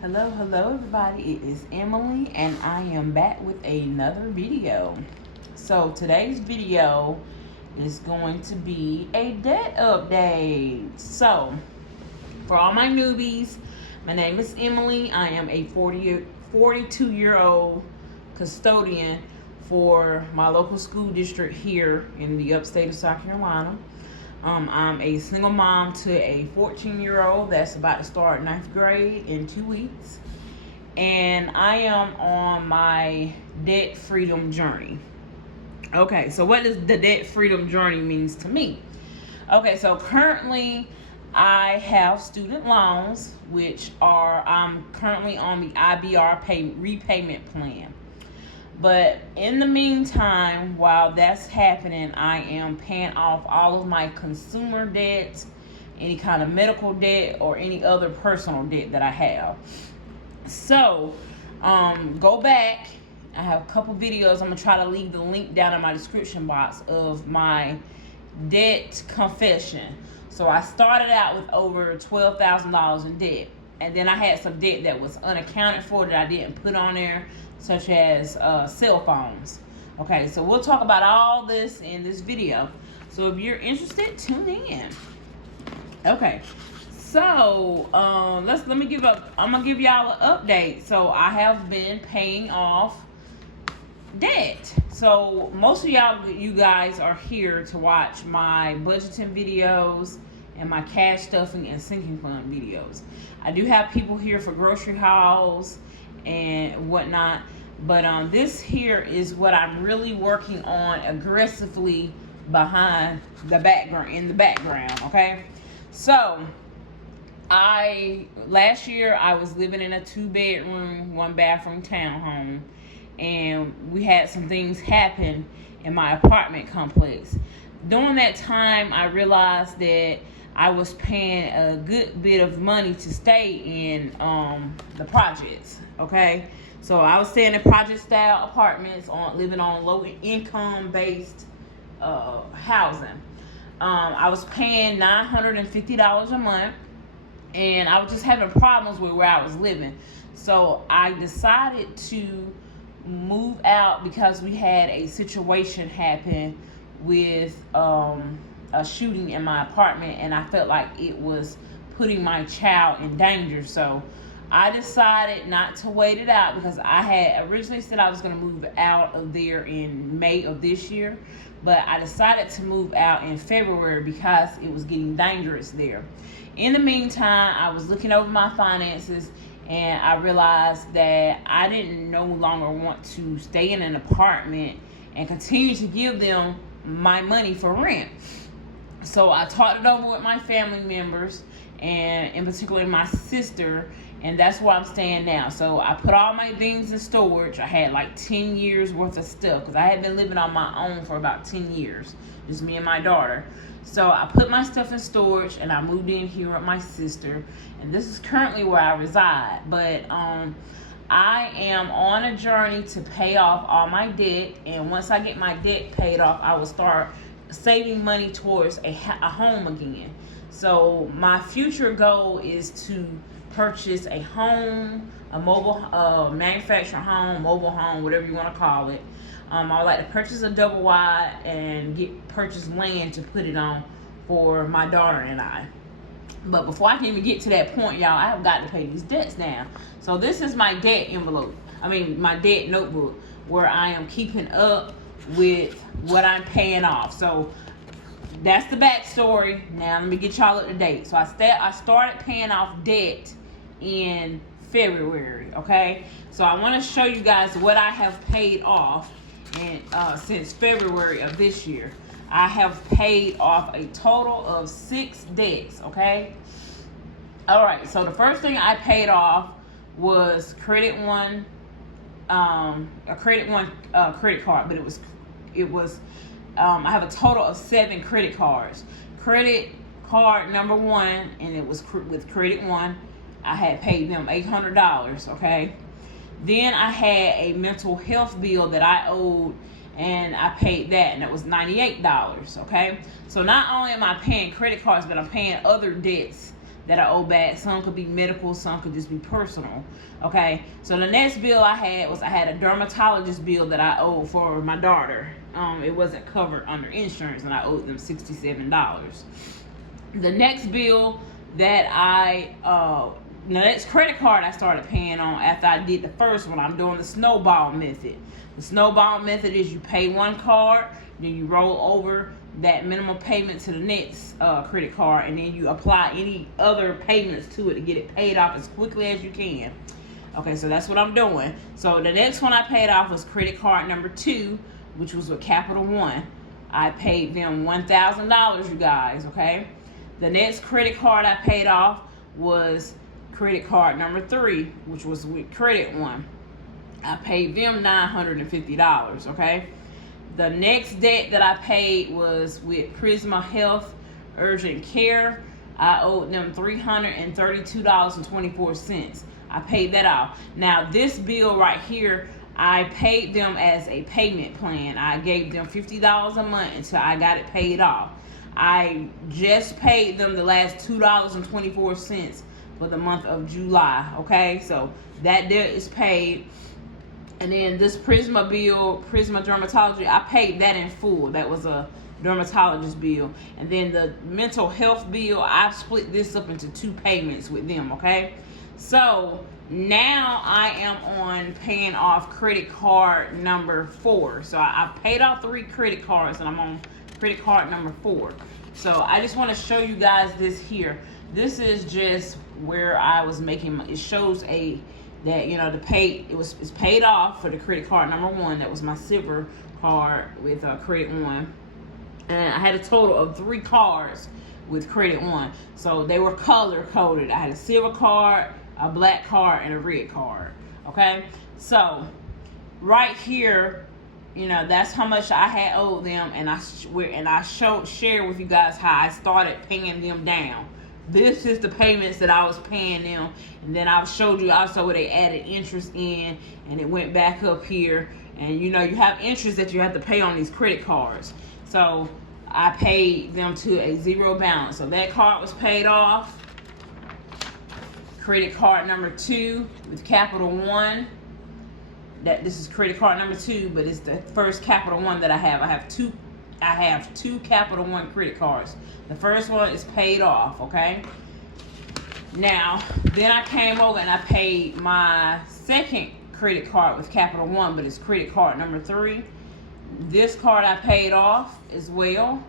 Hello everybody, it is Emily and I am back with another video. So today's video is going to be a debt update. So for all my newbies, my name is Emily. I am a 42-year-old custodian for my local school district here in the upstate of South Carolina. I'm a single mom to a 14-year-old that's about to start 9th grade in 2 weeks. And I am on my debt freedom journey. Okay, so what does the debt freedom journey means to me? Okay, so currently I have student loans, which I'm currently on the IBR repayment plan. But in the meantime, while that's happening, I am paying off all of my consumer debts, any kind of medical debt, or any other personal debt that I have. So, go back. I have a couple videos. I'm going to try to leave the link down in my description box of my debt confession. So, I started out with over $12,000 in debt. And then I had some debt that was unaccounted for that I didn't put on there, such as cell phones. Okay, so we'll talk about all this in this video. So if you're interested, tune in. Okay, so I'm gonna give y'all an update. So I have been paying off debt. So most of you guys are here to watch my budgeting videos and my cash stuffing and sinking fund videos. I do have people here for grocery hauls and whatnot, but this here is what I'm really working on aggressively behind the background, in the background. Okay, so last year I was living in a 2-bedroom 1-bathroom townhome, and we had some things happen in my apartment complex. During that time, I realized that I was paying a good bit of money to stay in the projects. Okay, so I was staying in project style apartments, living on low income based housing. I was paying $950 a month, and I was just having problems with where I was living. So I decided to move out because we had a situation happen with a shooting in my apartment, and I felt like it was putting my child in danger. So I decided not to wait it out, because I had originally said I was going to move out of there in May of this year, but I decided to move out in February because it was getting dangerous there. In the meantime, I was looking over my finances, and I realized that I didn't no longer want to stay in an apartment and continue to give them my money for rent. So I talked it over with my family members, and in particular my sister, and that's where I'm staying now. So I put all my things in storage. I had like 10 years worth of stuff, because I had been living on my own for about 10 years, just me and my daughter. So I put my stuff in storage, and I moved in here with my sister, and this is currently where I reside. But I am on a journey to pay off all my debt, and once I get my debt paid off, I will start saving money towards a home again. So my future goal is to purchase a home, a mobile manufactured home, mobile home, whatever you want to call it. I would like to purchase a double wide and purchase land to put it on for my daughter and I. But before I can even get to that point, y'all, I have got to pay these debts now. So this is my debt my debt notebook, where I am keeping up with what I'm paying off. So that's the backstory. Now let me get y'all up to date. So I started paying off debt in February. Okay, so I want to show you guys what I have paid off since February of this year. I have paid off a total of 6 debts. Okay, all right, so the first thing I paid off was Credit One credit card, but it was I have a total of 7 credit cards. Credit card number 1, and it was with Credit One. I had paid them $800. Okay, then I had a mental health bill that I owed, and I paid that, and it was $98. Okay, so not only am I paying credit cards, but I'm paying other debts that I owe back. Some could be medical, some could just be personal. Okay, so the next bill I had a dermatologist bill that I owed for my daughter. It wasn't covered under insurance, and I owed them $67. The next bill that the next credit card I started paying on after I did the first one, I'm doing the snowball method. The snowball method is you pay one card, then you roll over that minimum payment to the next credit card, and then you apply any other payments to it to get it paid off as quickly as you can. Okay, so that's what I'm doing. So the next one I paid off was credit card number 2, which was with Capital One. I paid them $1,000, you guys, okay? The next credit card I paid off was credit card number 3, which was with Credit One. I paid them $950, okay? The next debt that I paid was with Prisma Health Urgent Care. I owed them $332.24. I paid that off. Now, this bill right here, I paid them as a payment plan. I gave them $50 a month until I got it paid off. I just paid them the last $2.24 for the month of July, okay? So that debt is paid. And then this Prisma bill, Prisma Dermatology, I paid that in full. That was a dermatologist bill. And then the mental health bill, I've split this up into 2 payments with them, okay? So now I am on paying off credit card number 4. So I paid off 3 credit cards, and I'm on credit card number 4. So I just want to show you guys this here. This is just where I was making, it shows that, you know, it's paid off for the credit card number 1. That was my silver card with Credit One. And I had a total of 3 cards with Credit One. So they were color coded. I had a silver card, a black card, and a red card. Okay? So right here, you know, that's how much I had owed them, and I share with you guys how I started paying them down. This is the payments that I was paying them, and then I showed you also where they added interest in, and it went back up here. And you know, you have interest that you have to pay on these credit cards. So I paid them to a 0 balance. So that card was paid off. Credit card number 2 with Capital One. This is credit card number 2, but it's the first Capital One that I have. I have two Capital One credit cards. The first one is paid off, okay? Now, then I came over and I paid my second credit card with Capital One, but it's credit card number 3. This card I paid off as well.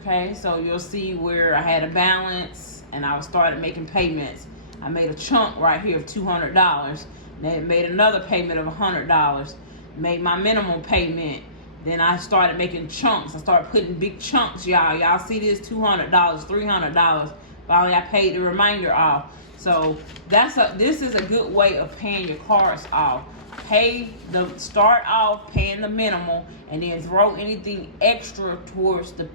Okay, so you'll see where I had a balance and I started making payments. I made a chunk right here of $200. Then made another payment of $100. Made my minimum payment. Then I started making chunks. I started putting big chunks, y'all. Y'all see this? $200, $300. Finally, I paid the remainder off. So this is a good way of paying your cards off. Start off paying the minimal, and then throw anything extra towards the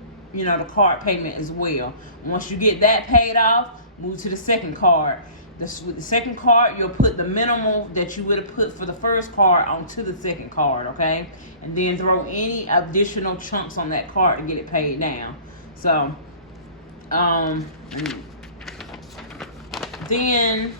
card payment as well. Once you get that paid off, move to the second card. With the second card, you'll put the minimal that you would have put for the first card onto the second card, okay? And then throw any additional chunks on that card and get it paid down. So, then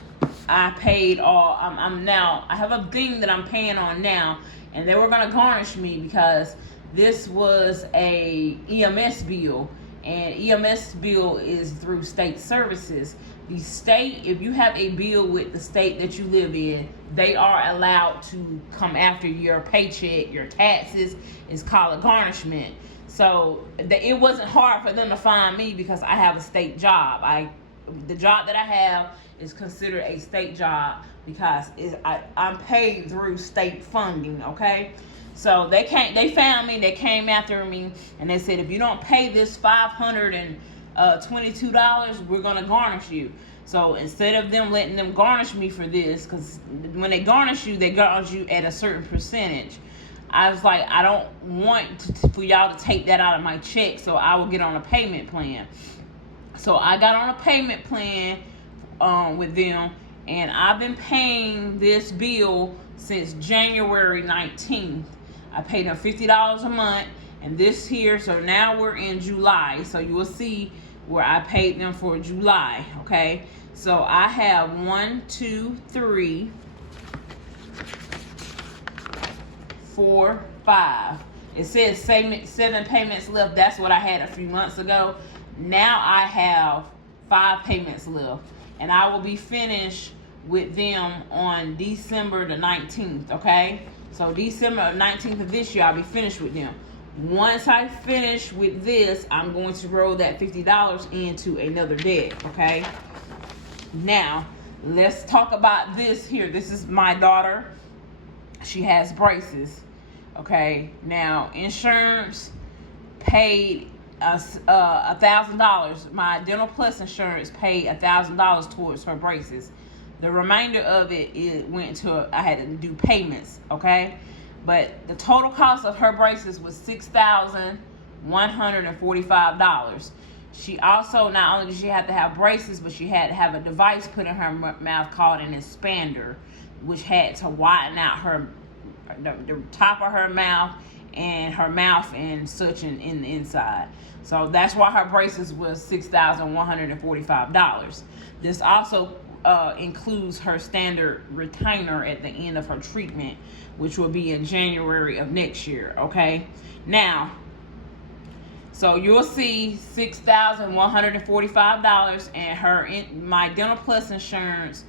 I paid all. I have a thing that I'm paying on now, and they were gonna garnish me because this was a EMS bill, and EMS bill is through state services. The state, if you have a bill with the state that you live in, they are allowed to come after your paycheck, your taxes. It's called a garnishment. So it wasn't hard for them to find me because I have a state job. The job that I have is considered a state job because I'm paid through state funding, okay? So they found me, they came after me, and they said, if you don't pay this $522, we're gonna garnish you. So instead of them letting them garnish me for this, because when they garnish you at a certain percentage, I was like, I don't want for y'all to take that out of my check, so I will get on a payment plan. So I got on a payment plan with them, and I've been paying this bill since January 19th. I paid them $50 a month, and this here, so now we're in July. So you will see where I paid them for July, okay? So I have 1, 2, 3, 4, 5. It says 7 payments left. That's what I had a few months ago. Now I have 5 payments left, and I will be finished with them on December the 19th, okay? So December 19th of this year, I'll be finished with them. Once I finish with this, I'm going to roll that $50 into another debt, okay? Now, let's talk about this here. This is my daughter. She has braces, okay? Now, insurance paid $1,000. My Dental Plus insurance paid $1,000 towards her braces. The remainder of it went to, I had to do payments, okay? But the total cost of her braces was $6,145. She also, not only did she have to have braces, but she had to have a device put in her mouth called an expander, which had to widen out the top of her mouth and her mouth and such in the inside. So that's why her braces was $6,145. This also includes her standard retainer at the end of her treatment, which will be in January of next year, okay? Now, so you'll see $6,145, and my Dental Plus insurance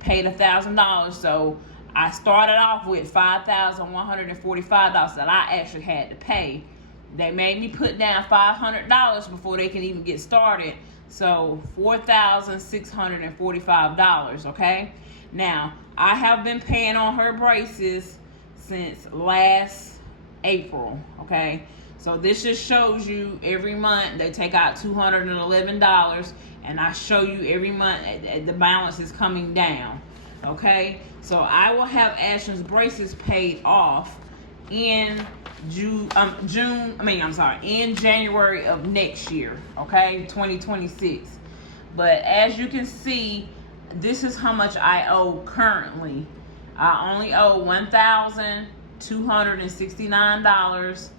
paid $1,000. So I started off with $5,145 that I actually had to pay. They made me put down $500 before they can even get started. So $4,645, okay? Now, I have been paying on her braces since last April, okay? So this just shows you every month they take out $211, and I show you every month the balance is coming down, okay? So I will have Ashton's braces paid off in in January of next year, okay, 2026. But as you can see, this is how much I owe currently. I only owe $1,269.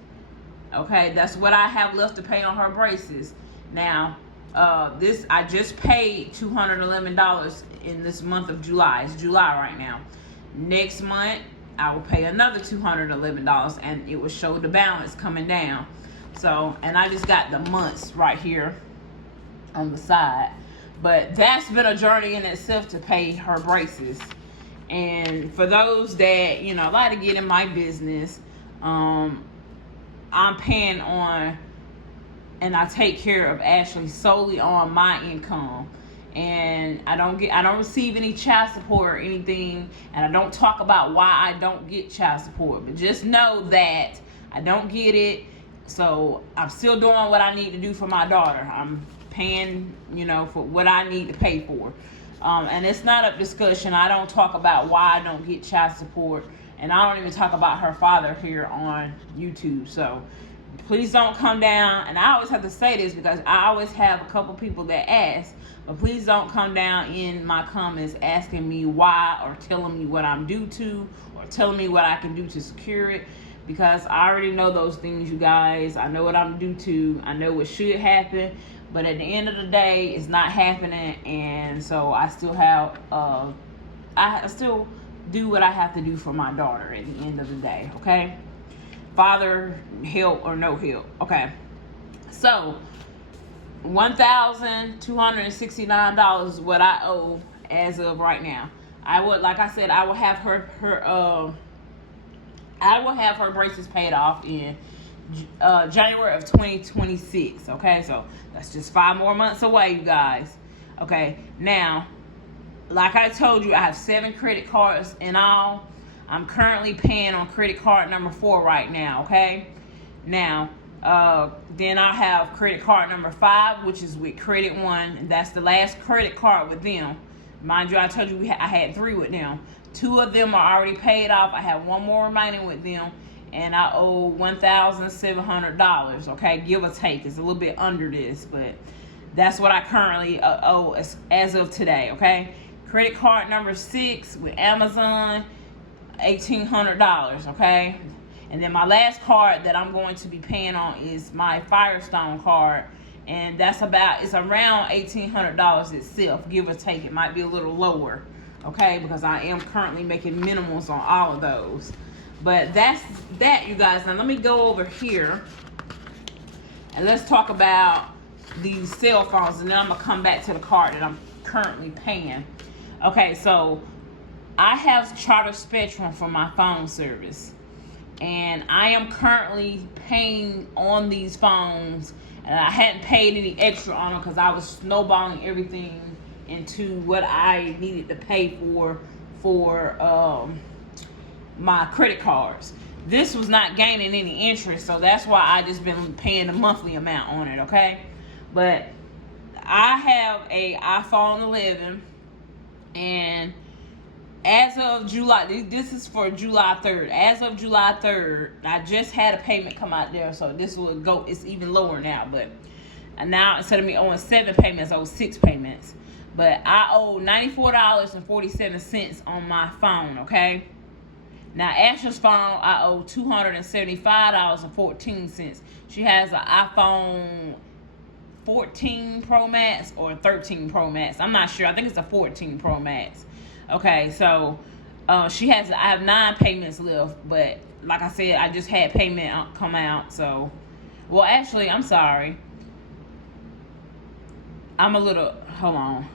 Okay, that's what I have left to pay on her braces. Now, I just paid $211 in this month of July. It's July right now. Next month, I will pay another $211, and it will show the balance coming down. So, and I just got the months right here on the side. But that's been a journey in itself to pay her braces. And for those that, like to get in my business, I'm paying on, and I take care of Ashley solely on my income. And I don't receive any child support or anything, and I don't talk about why I don't get child support, but just know that I don't get it. So I'm still doing what I need to do for my daughter. I'm paying, for what I need to pay for. And it's not a discussion. I don't talk about why I don't get child support, and I don't even talk about her father here on YouTube. So please don't come down. And I always have to say this because I always have a couple people that ask, but please don't come down in my comments asking me why, or telling me what I'm due to, or telling me what I can do to secure it, because I already know those things, you guys. I know what I'm due to. I know what should happen, but at the end of the day, it's not happening. And so I still have, I still do what I have to do for my daughter at the end of the day, okay? Father help or no help, okay? So $1,269 is what I owe as of right now. I will have her braces paid off in January of 2026. Okay, so that's just 5 more months away, you guys. Okay, now, like I told you, I have 7 credit cards in all. I'm currently paying on credit card number 4 right now. Okay, now. Then I have credit card number 5, which is with Credit One, and that's the last credit card with them. Mind you, I told you I had 3 with them. 2 of them are already paid off. I have 1 more remaining with them, and I owe $1,700. Okay, give or take. It's a little bit under this, but that's what I currently owe as of today. Okay, credit card number 6 with Amazon, $1,800. Okay. And then my last card that I'm going to be paying on is my Firestone card, and that's it's around $1,800 itself, give or take. It might be a little lower, okay, because I am currently making minimums on all of those. But that's that, you guys. Now let me go over here and let's talk about these cell phones, and then I'm gonna come back to the card that I'm currently paying. Okay, so I have Charter Spectrum for my phone service, and I am currently paying on these phones, and I hadn't paid any extra on them because I was snowballing everything into what I needed to pay for my credit cards. This was not gaining any interest, so that's why I just been paying the monthly amount on it, okay? But I have a iPhone 11, and as of July, this is for July 3rd. As of July 3rd, I just had a payment come out there, so this will go, it's even lower now. But now instead of me owing 7 payments, I owe 6 payments. But I owe $94.47 on my phone, okay? Now, Ashley's phone, I owe $275.14. She has an iPhone 14 Pro Max or 13 Pro Max. I'm not sure. I think it's a 14 Pro Max. Okay, so I have 9 payments left, but like I said, I just had payment come out. So, well, actually, I'm sorry. Hold on.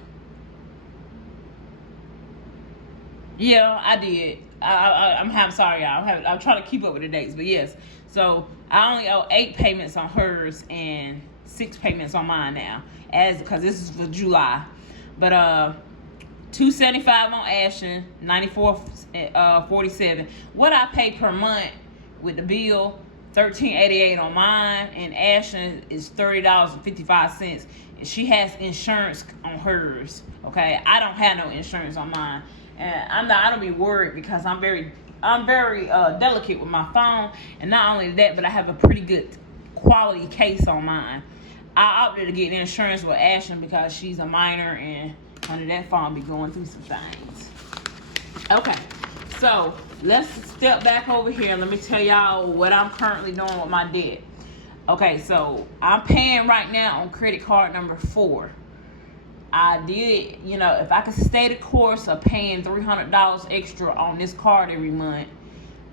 Yeah, I did. I'm sorry, y'all. I'm trying to keep up with the dates, but yes. So I only owe 8 payments on hers and 6 payments on mine now, because this is for July. But $275 on Ashton, $94.47. What I pay per month with the bill, $13.88 on mine, and Ashton is $30.55. And she has insurance on hers. Okay, I don't have no insurance on mine. And I don't be worried because I'm very delicate with my phone, and not only that, but I have a pretty good quality case on mine. I opted to get insurance with Ashton because she's a minor, and under that phone be going through some things. Okay, so let's step back over here. Let me tell y'all what I'm currently doing with my debt. Okay, so I'm paying right now on credit card number 4. I did, if I could stay the course of paying $300 extra on this card every month,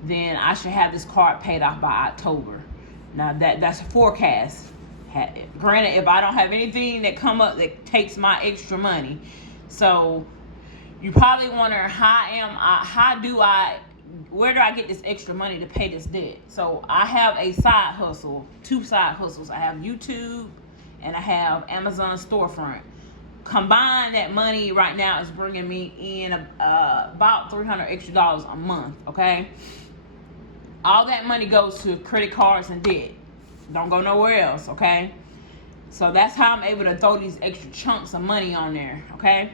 then I should have this card paid off by October. Now that's a forecast. Granted, if I don't have anything that come up that takes my extra money, so you probably wonder where do I get this extra money to pay this debt? So I have a side hustle, 2 side hustles. I have YouTube and I have Amazon storefront. Combined, that money right now is bringing me in about $300 extra a month, okay? All that money goes to credit cards and debt. Don't go nowhere else, okay? So that's how I'm able to throw these extra chunks of money on there, okay?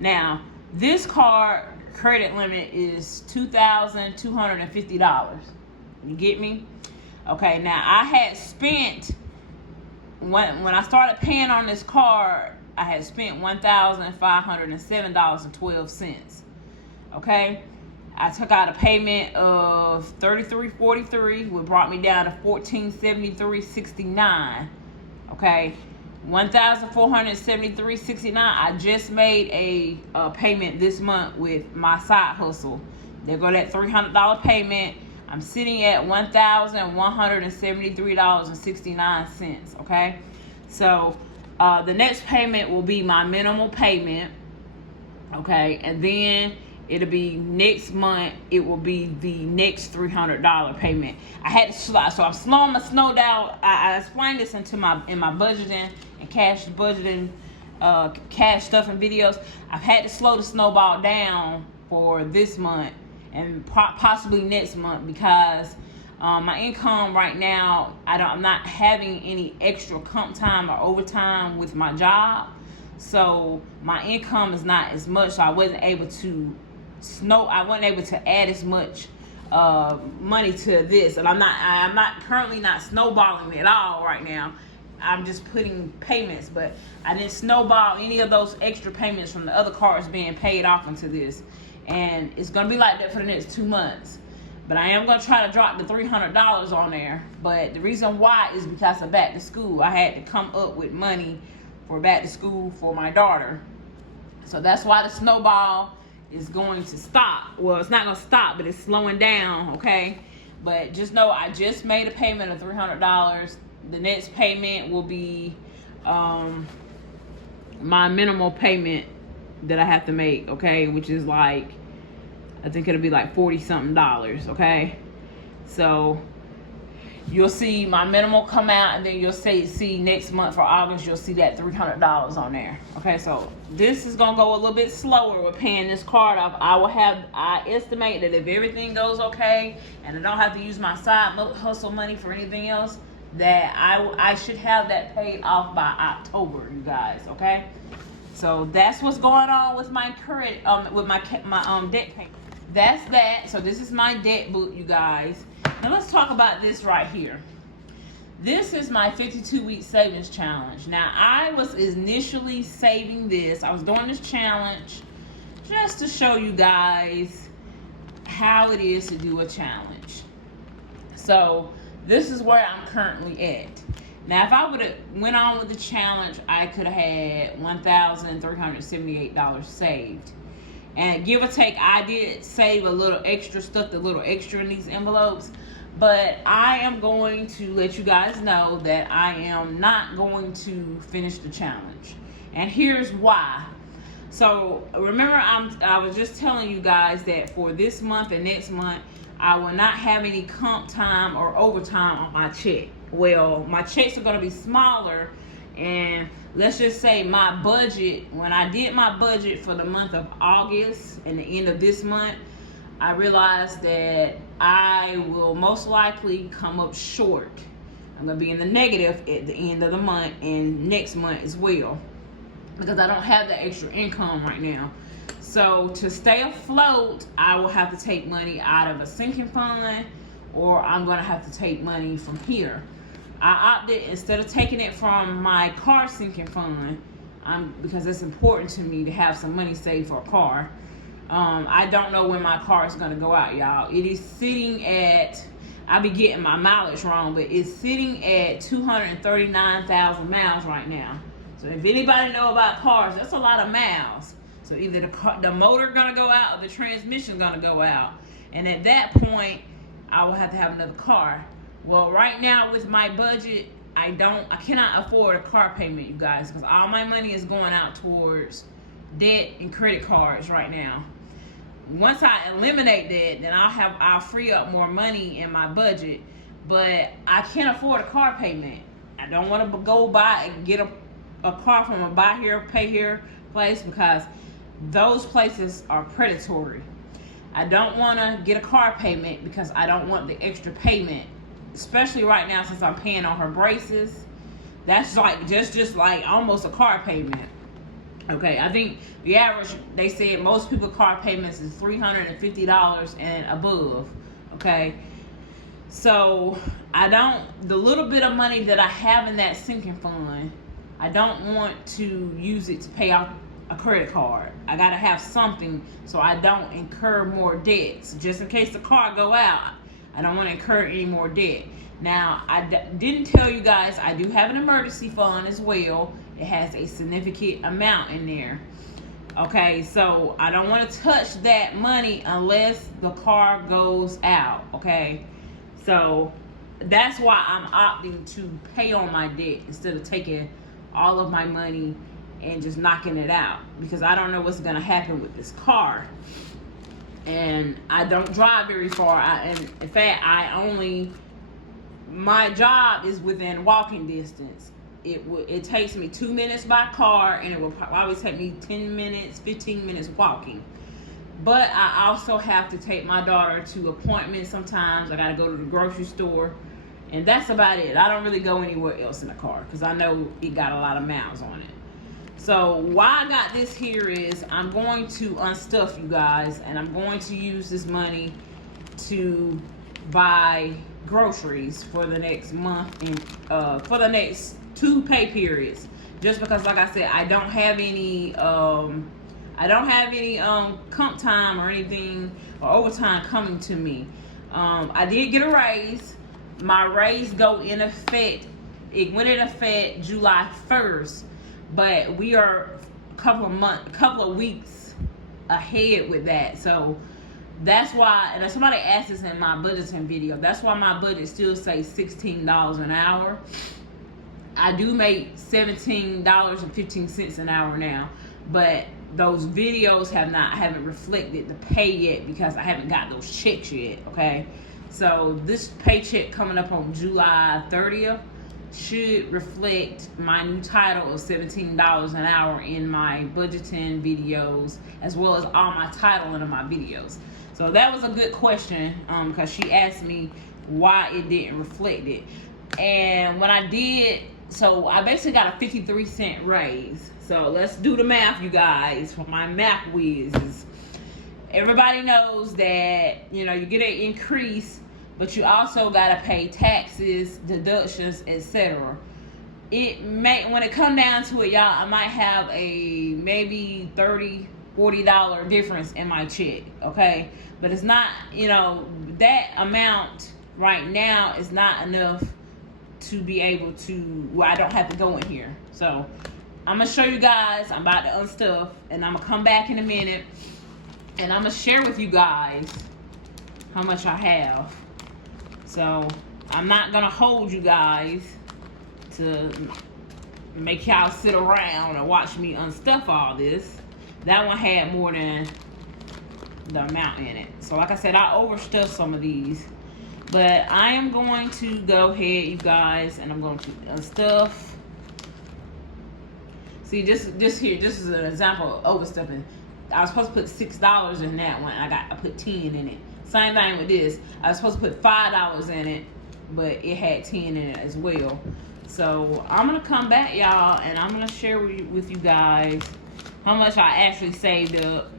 Now, this card credit limit is $2,250. You get me? Okay, now I had spent, when I started paying on this card, I had spent $1,507.12. Okay, I took out a payment of $33.43, which brought me down to $1,473.69. Okay, $1,473.69. I just made a payment this month with my side hustle. There go that $300 payment. I'm sitting at $1,173.69. Okay, so the next payment will be my minimal payment, okay, and then it'll be next month. It will be the next $300 payment. I had to slow, so I'm slowing my snow down. I explained this in my budgeting and cash budgeting, cash stuffing videos. I've had to slow the snowball down for this month and possibly next month because my income right now, I'm not having any extra comp time or overtime with my job, so my income is not as much. So I wasn't able to add as much money to this, and I'm currently not snowballing at all right now. I'm just putting payments, but I didn't snowball any of those extra payments from the other cards being paid off into this, and it's gonna be like that for the next 2 months. But I am going to try to drop the $300 on there. But the reason why is because of back to school. I had to come up with money for back to school for my daughter. So that's why the snowball is going to stop. Well, it's not going to stop, but it's slowing down, okay? But just know I just made a payment of $300. The next payment will be my minimal payment that I have to make, okay? Which is like, I think it'll be like $40-something, okay? So you'll see my minimal come out, and then you'll see next month for August, you'll see that $300 on there. Okay, so this is gonna go a little bit slower with paying this card off. I estimate that if everything goes okay and I don't have to use my side hustle money for anything else, that I should have that paid off by October, you guys. Okay, so that's what's going on with my current with my debt payment. That's that. So this is my debt book, you guys. Now let's talk about this right here. This is my 52-week savings challenge. Now I was initially saving this. I was doing this challenge just to show you guys how it is to do a challenge. So this is where I'm currently at. Now if I would have went on with the challenge, I could have had $1,378 saved. And give or take, I did save a little extra stuff, a little extra in these envelopes. But I am going to let you guys know that I am not going to finish the challenge. And here's why. So remember, I was just telling you guys that for this month and next month, I will not have any comp time or overtime on my check. Well, my checks are going to be smaller. And let's just say my budget, when I did my budget for the month of August and the end of this month, I realized that I will most likely come up short. I'm going to be in the negative at the end of the month and next month as well, because I don't have that extra income right now. So to stay afloat, I will have to take money out of a sinking fund, or I'm going to have to take money from here. I opted, instead of taking it from my car sinking fund, because it's important to me to have some money saved for a car. I don't know when my car is going to go out, y'all. It is sitting at, I be getting my mileage wrong, but it's sitting at 239,000 miles right now. So if anybody know about cars, that's a lot of miles. So either the motor going to go out or the transmission going to go out. And at that point, I will have to have another car. Well, right now with my budget, I cannot afford a car payment, you guys, because all my money is going out towards debt and credit cards right now. Once I eliminate that, then I'll free up more money in my budget, but I can't afford a car payment. I don't want to go buy and get a car from a buy here, pay here place, because those places are predatory. I don't want to get a car payment because I don't want the extra payment, especially right now since I'm paying on her braces. That's like just like almost a car payment. Okay, I think the average, they said most people car payments is $350 and above. Okay, so the little bit of money that I have in that sinking fund, I don't want to use it to pay off a credit card. I gotta have something so I don't incur more debts. Just in case the car go out, I don't want to incur any more debt. Now, I didn't tell you guys, I do have an emergency fund as well. It has a significant amount in there. Okay, so I don't want to touch that money unless the car goes out. Okay, so that's why I'm opting to pay on my debt instead of taking all of my money and just knocking it out, because I don't know what's going to happen with this car. And I don't drive very far. And in fact, my job is within walking distance. It takes me 2 minutes by car, and it will probably take me 10 minutes, 15 minutes walking. But I also have to take my daughter to appointments sometimes. I got to go to the grocery store, and that's about it. I don't really go anywhere else in the car because I know it got a lot of miles on it. So why I got this here is I'm going to unstuff, you guys, and I'm going to use this money to buy groceries for the next month and for the next 2 pay periods. Just because, like I said, I don't have any comp time or anything or overtime coming to me. I did get a raise. My raise go in effect. It went in effect July 1st, but we are a couple of weeks ahead with that. So that's why, and somebody asked this in my budgeting video, that's why my budget still says $16 an hour. I do make $17.15 an hour now, but those videos haven't reflected the pay yet because I haven't got those checks yet. Okay, so this paycheck coming up on July 30th should reflect my new title of $17 an hour in my budgeting videos, as well as all my titling of my videos. So that was a good question, because she asked me why it didn't reflect it. And when I did, so I basically got a 53-cent raise. So let's do the math, you guys, for my math whizzes. Everybody knows that, you get an increase, but you also got to pay taxes, deductions, etc. When it come down to it, y'all, I might have a maybe $30-$40 difference in my check, okay? But it's not, that amount right now is not enough to be able to, I don't have to go in here. So I'm going to show you guys. I'm about to unstuff, and I'm going to come back in a minute, and I'm going to share with you guys how much I have. So I'm not going to hold you guys to make y'all sit around and watch me unstuff all this. That one had more than the amount in it. So like I said, I overstuffed some of these. But I am going to go ahead, you guys, and I'm going to unstuff. See, just here, this is an example of overstuffing. I was supposed to put $6 in that one. I put 10 in it. Same thing with this. I was supposed to put $5 in it, but it had 10 in it as well. So I'm gonna come back, y'all, and I'm gonna share with you guys how much I actually saved up.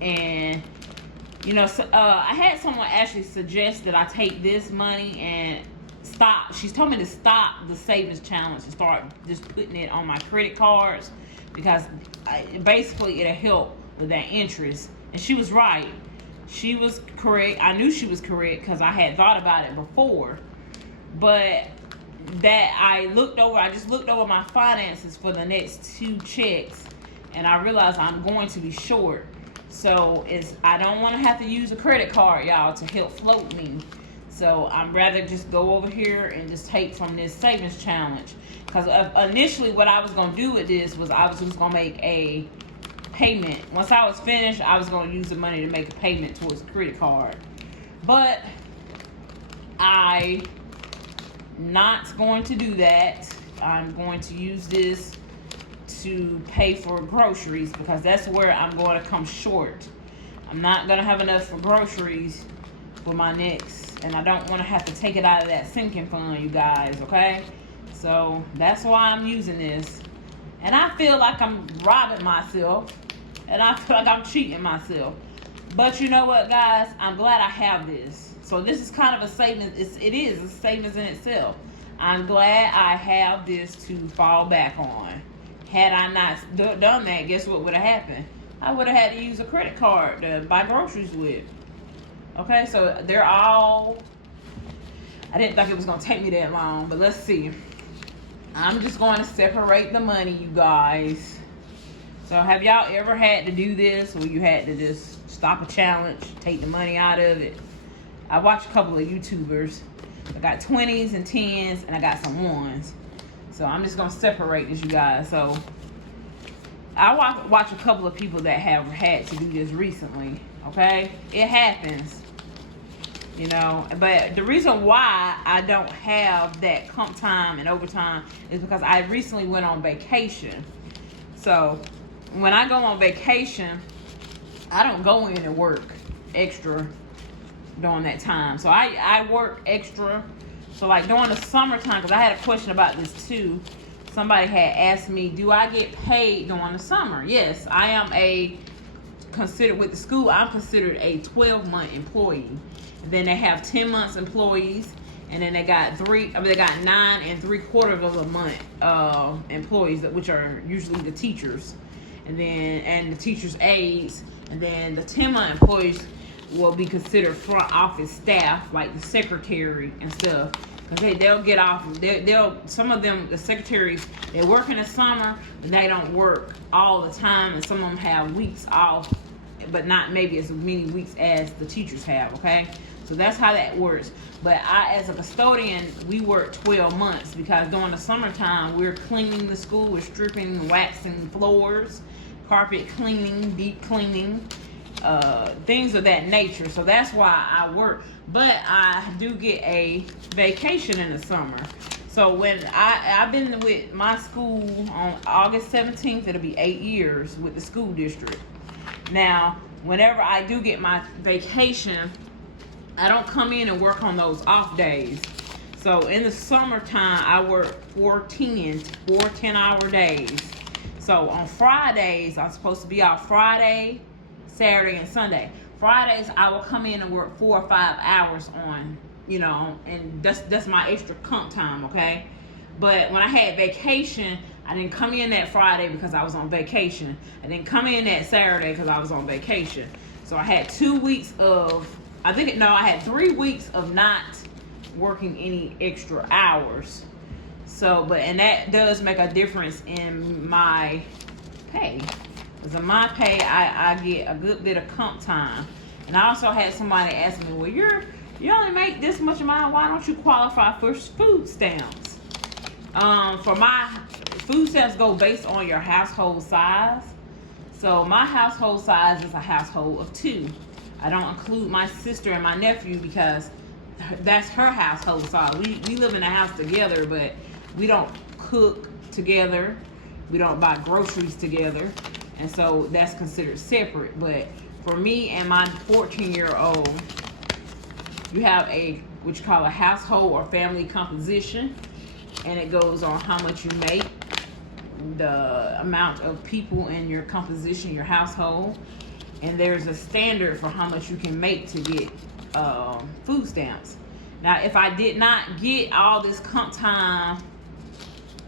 And I had someone actually suggest that I take this money and stop. She's told me to stop the savings challenge and start just putting it on my credit cards, because basically it'll help with that interest. And she was right. She was correct. I knew she was correct because I had thought about it before. But that I just looked over my finances for the next 2 checks, and I realized I'm going to be short. So I don't want to have to use a credit card, y'all, to help float me. So I'm rather just go over here and just take from this savings challenge. Because initially what I was going to do with this was I was just going to make a payment. Once I was finished, I was going to use the money to make a payment towards the credit card. But I'm not going to do that. I'm going to use this to pay for groceries, because that's where I'm going to come short. I'm not going to have enough for groceries for my next, and I don't want to have to take it out of that sinking fund, you guys, okay? So that's why I'm using this. And I feel like I'm robbing myself, and I feel like I'm cheating myself. But you know what, guys? I'm glad I have this. So this is kind of a savings. It is a savings in itself. I'm glad I have this to fall back on. Had I not done that, guess what would have happened? I would have had to use a credit card to buy groceries with. Okay, so they're all... I didn't think it was going to take me that long, but let's see. I'm just going to separate the money, you guys. So have y'all ever had to do this, where you had to just stop a challenge, take the money out of it? I watched a couple of YouTubers. I got 20s and 10s, and I got some 1s. So I'm just going to separate this, you guys. So I watch a couple of people that have had to do this recently, okay? It happens, But the reason why I don't have that comp time and overtime is because I recently went on vacation. So when I go on vacation, I don't go in and work extra during that time. So I work extra. So like during the summertime, because I had a question about this too. Somebody had asked me, do I get paid during the summer? Yes, I am considered with the school, I'm considered a 12-month employee. Then they have 10 months employees, and then they got 9 3/4 of a month employees, which are usually the teachers, and the teachers' aides, and then the 10-month employees will be considered front office staff, like the secretary and stuff. Because they'll get off. Some of them, the secretaries, they work in the summer, but they don't work all the time, and some of them have weeks off, but not maybe as many weeks as the teachers have. Okay, so that's how that works. But I, as a custodian, we work 12 months because during the summertime we're cleaning the school, we're stripping, waxing floors, carpet cleaning, deep cleaning, things of that nature. So that's why I work. But I do get a vacation in the summer. So when I've been with my school on August 17th, it'll be 8 years with the school district. Now, whenever I do get my vacation, I don't come in and work on those off days. So in the summertime, I work 4 10-hour days. So on Fridays, I'm supposed to be off Friday, Saturday, and Sunday. Fridays, I will come in and work 4 or 5 hours on, and that's my extra comp time, okay? But when I had vacation, I didn't come in that Friday because I was on vacation. I didn't come in that Saturday because I was on vacation. So I had 2 weeks of, I had 3 weeks of not working any extra hours. So, and that does make a difference in my pay. Because in my pay, I get a good bit of comp time. And I also had somebody ask me, well, you only make this much amount, why don't you qualify for food stamps? For my food stamps go based on your household size. So my household size is a household of 2. I don't include my sister and my nephew because that's her household size. We live in a house together, but we don't cook together. We don't buy groceries together. And so that's considered separate. But for me and my 14-year-old, you have what you call a household or family composition. And it goes on how much you make, the amount of people in your composition, your household. And there's a standard for how much you can make to get food stamps. Now, if I did not get all this comp time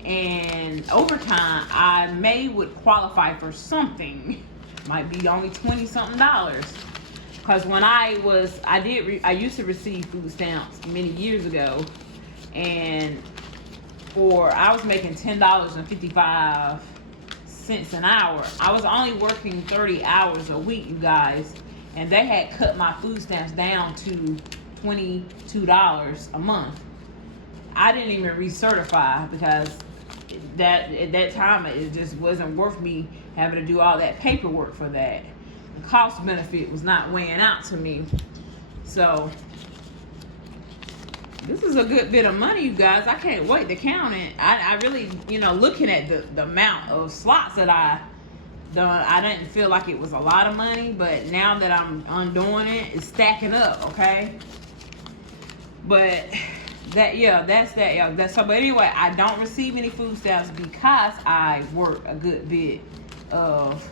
and overtime, I would qualify for something. Might be only $20-something. Because when I used to receive food stamps many years ago, and I was making $10.55 an hour. I was only working 30 hours a week, you guys, and they had cut my food stamps down to $22 a month. I didn't even recertify because at that time it just wasn't worth me having to do all that paperwork for that. The cost benefit was not weighing out to me. So this is a good bit of money, you guys. I can't wait to count it. I really, looking at the amount of slots that I done, I didn't feel like it was a lot of money, but now that I'm undoing it, it's stacking up, okay? But that's that. So, but anyway, I don't receive any food stamps because I work a good bit of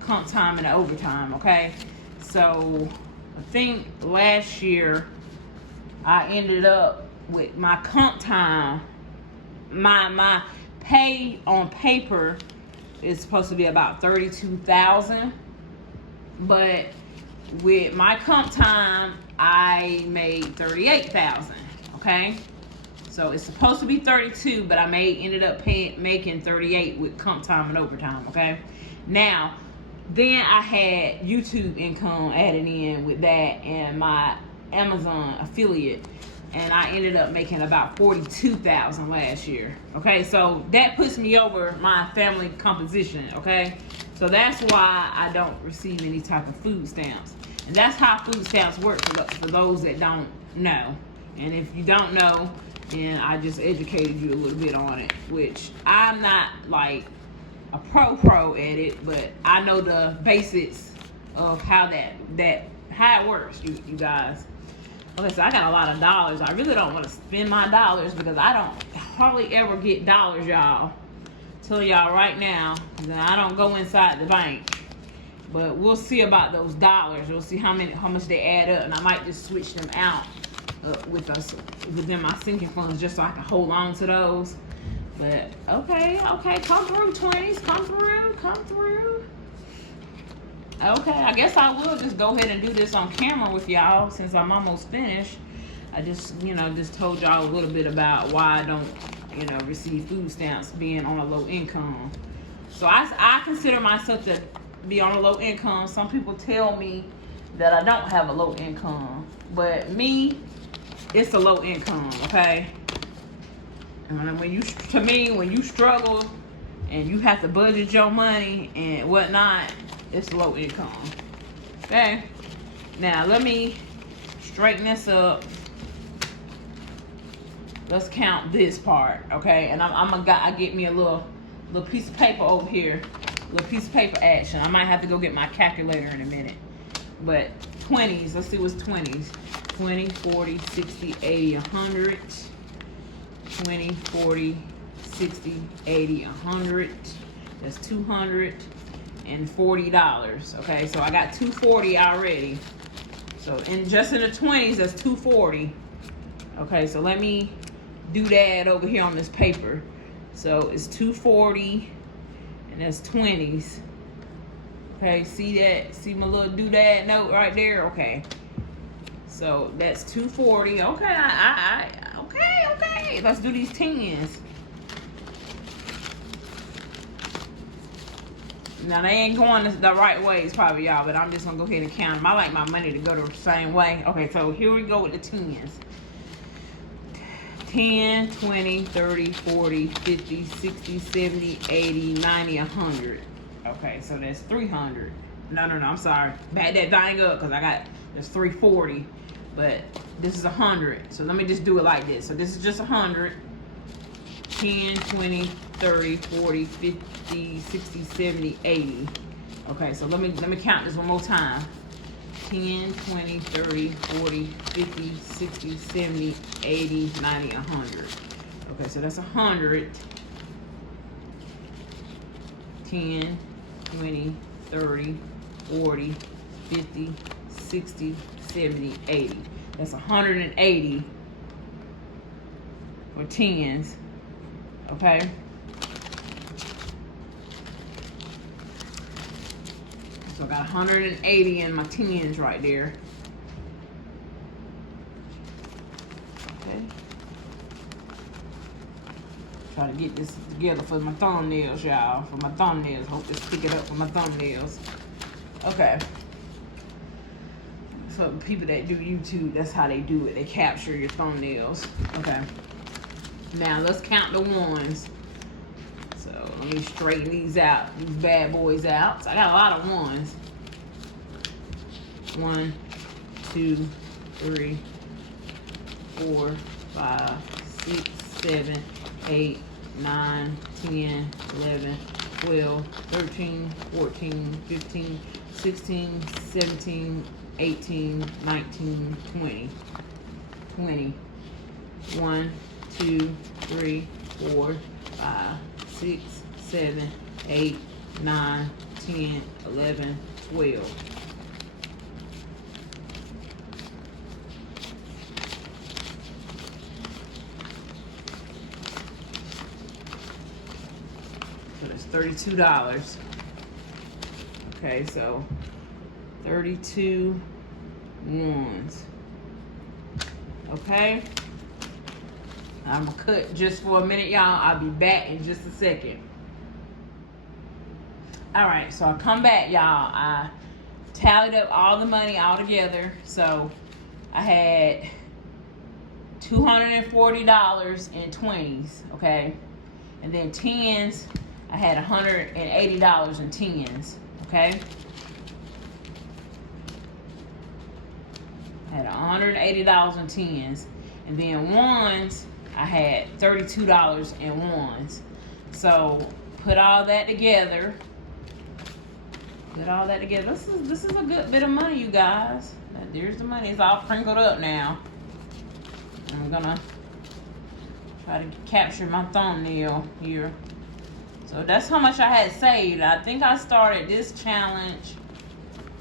comp time and overtime, okay? So I think last year I ended up with my comp time, my pay on paper is supposed to be about $32,000, but with my comp time I made $38,000. Okay, so it's supposed to be 32, but I ended up making 38 with comp time and overtime. Okay, now then I had YouTube income added in with that and my Amazon affiliate, and I ended up making about $42,000 last year. Okay, so that puts me over my family composition. Okay, so that's why I don't receive any type of food stamps, and that's how food stamps work for those that don't know. And if you don't know, then I just educated you a little bit on it, which I'm not like a pro at it, but I know the basics of how how it works, you guys. Okay, so I got a lot of dollars. I really don't want to spend my dollars because I don't hardly ever get dollars, y'all. Tell y'all right now, I don't go inside the bank. But we'll see about those dollars. We'll see how much they add up, and I might just switch them out within my sinking funds just so I can hold on to those. But okay, come through, 20s, come through. Okay, I guess I will just go ahead and do this on camera with y'all since I'm almost finished. I just, just told y'all a little bit about why I don't, receive food stamps being on a low income. So I consider myself to be on a low income. Some people tell me that I don't have a low income, but me, it's a low income, okay? And when you struggle and you have to budget your money and whatnot, it's low income. Okay? Now let me straighten this up. Let's count this part, okay? And I get me a little piece of paper over here. Little piece of paper action. I might have to go get my calculator in a minute. But 20s, let's see what's 20s. 20, 40, 60, 80, 100. 20, 40, 60, 80, 100. That's $240. Okay, so I got $240 already. So just in the 20s, that's $240. Okay, so let me do that over here on this paper. So it's $240, and that's 20s. Okay, see that? See my little doodad note right there? Okay. So that's $240. Okay, okay. Let's do these 10s. Now they ain't going the right ways probably, y'all, but I'm just gonna go ahead and count them. I like my money to go the same way. Okay, so here we go with the 10s. 10, 20, 30, 40, 50, 60, 70, 80, 90, 100. Okay, so that's 300. No, I'm sorry. Back that thing up because there's 340. But this is 100. So let me just do it like this. So this is just 100. 10, 20, 30, 40, 50, 60, 70, 80. Okay, so let me count this one more time. 10, 20, 30, 40, 50, 60, 70, 80, 90, 100. Okay, so that's 100. 10, 20, 30, 40, 50, 60, 70, 80. That's 180 for 10s. Okay. So I got 180 in my 10s right there. Okay. Try to get this together for my thumbnails, y'all. For my thumbnails. Hope this pick it up for my thumbnails. Okay. So people that do YouTube, that's how they do it. They capture your thumbnails. Okay. Now let's count the ones. So let me straighten these bad boys out. So I got a lot of ones. 1, 2, 3, 4, 5, 6, 7, 8, 9, 10, 11, 12, 13, 14, 15, 16, 17, 18, 19, 20. 20. 1, 2, 3, 4, 5, 6, 7, 8, 9, 10, 11, 12. So that's $32. Okay, so 32 ones. Okay. I'm gonna cut just for a minute, y'all. I'll be back in just a second. All right, so I come back, y'all. I tallied up all the money all together. So I had $240 in 20s, okay? And then 10s, I had $180 in 10s, okay? I had $180 in 10s. And then ones, I had $32 in ones. So put all that together. This is a good bit of money, you guys. There's the money. It's all sprinkled up now. I'm gonna try to capture my thumbnail here. So that's how much I had saved. I think I started this challenge.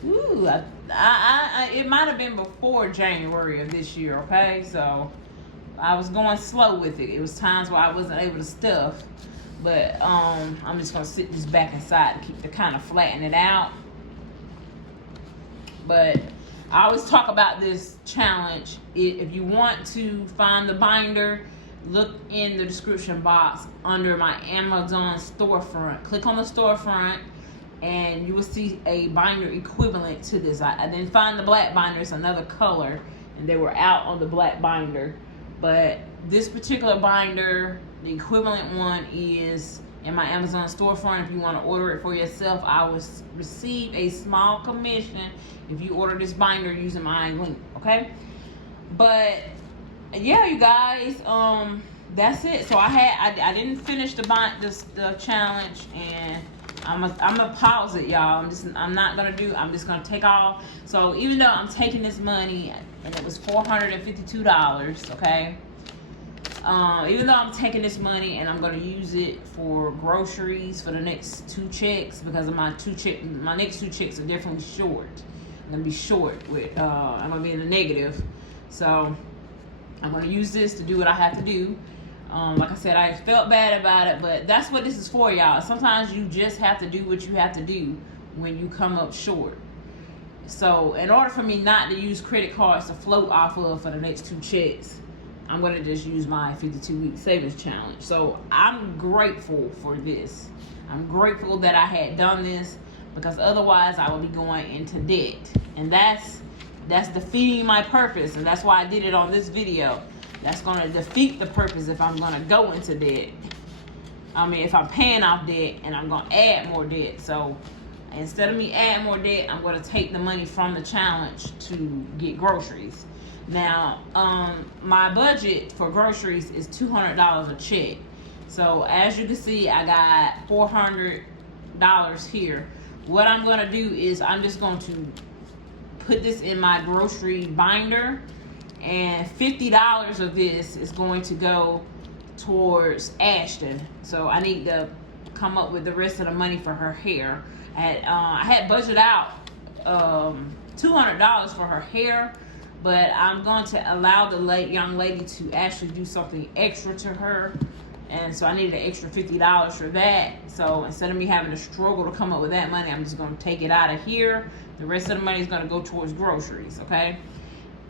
Ooh, it might have been before January of this year, okay? So I was going slow with it. It was times where I wasn't able to stuff. But I'm just gonna sit this back inside to kind of flatten it out. But I always talk about this challenge. If you want to find the binder, look in the description box under my Amazon storefront. Click on the storefront and you will see a binder equivalent to this. I didn't find the black binder, it's another color, and they were out on the black binder. But this particular binder, the equivalent one, is in my Amazon storefront. If you want to order it for yourself, I will receive a small commission if you order this binder using my link, okay? But yeah, you guys, that's it. So I didn't finish the challenge, and I'm gonna pause it, y'all. I'm just gonna take off. So even though I'm taking this money, and it was $452, okay? Even though I'm taking this money and I'm gonna use it for groceries for the next 2 checks, because of my next 2 checks are definitely short. I'm gonna be short with I'm gonna be in the negative. So I'm gonna use this to do what I have to do. Like I said, I felt bad about it, but that's what this is for, y'all. Sometimes you just have to do what you have to do when you come up short. So in order for me not to use credit cards to float off of for the next 2 checks, I'm going to just use my 52-week savings challenge. So I'm grateful for this. I'm grateful that I had done this, because otherwise I would be going into debt. And that's defeating my purpose, and that's why I did it on this video. That's going to defeat the purpose if I'm going to go into debt. I mean, if I'm paying off debt and I'm going to add more debt. So instead of me adding more debt, I'm going to take the money from the challenge to get groceries. Now, my budget for groceries is $200 a check. So as you can see, I got $400 here. What I'm going to do is I'm just going to put this in my grocery binder, and $50 of this is going to go towards Ashton. So I need to come up with the rest of the money for her hair. I had budgeted out $200 for her hair, but I'm going to allow the young lady to actually do something extra to her, and so I needed an extra $50 for that. So instead of me having to struggle to come up with that money, I'm just going to take it out of here. The rest of the money is going to go towards groceries, okay?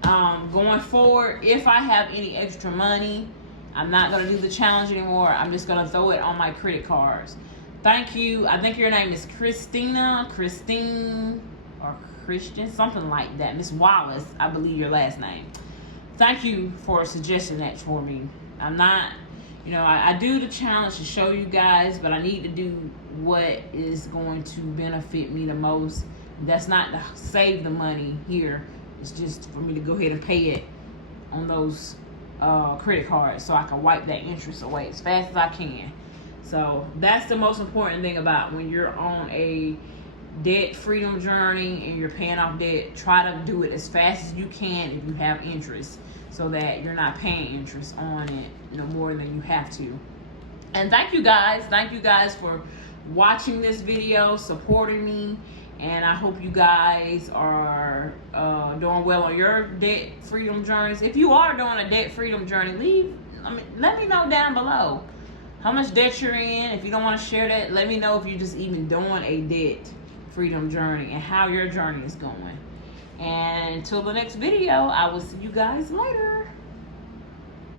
Going forward, if I have any extra money, I'm not going to do the challenge anymore. I'm just going to throw it on my credit cards. Thank you. I think your name is Christine, or Christian, something like that. Miss Wallace, I believe your last name. Thank you for suggesting that for me. I'm not, I do the challenge to show you guys, but I need to do what is going to benefit me the most. That's not to save the money here. It's just for me to go ahead and pay it on those credit cards, so I can wipe that interest away as fast as I can. So that's the most important thing about when you're on a debt freedom journey and you're paying off debt. Try to do it as fast as you can if you have interest, so that you're not paying interest on it no more than you have to. And thank you guys for watching this video, supporting me, and I hope you guys are doing well on your debt freedom journeys. If you are doing a debt freedom journey, let me know down below how much debt you're in. If you don't want to share that, let me know if you're just even doing a debt freedom journey and how your journey is going. And until the next video, I will see you guys later.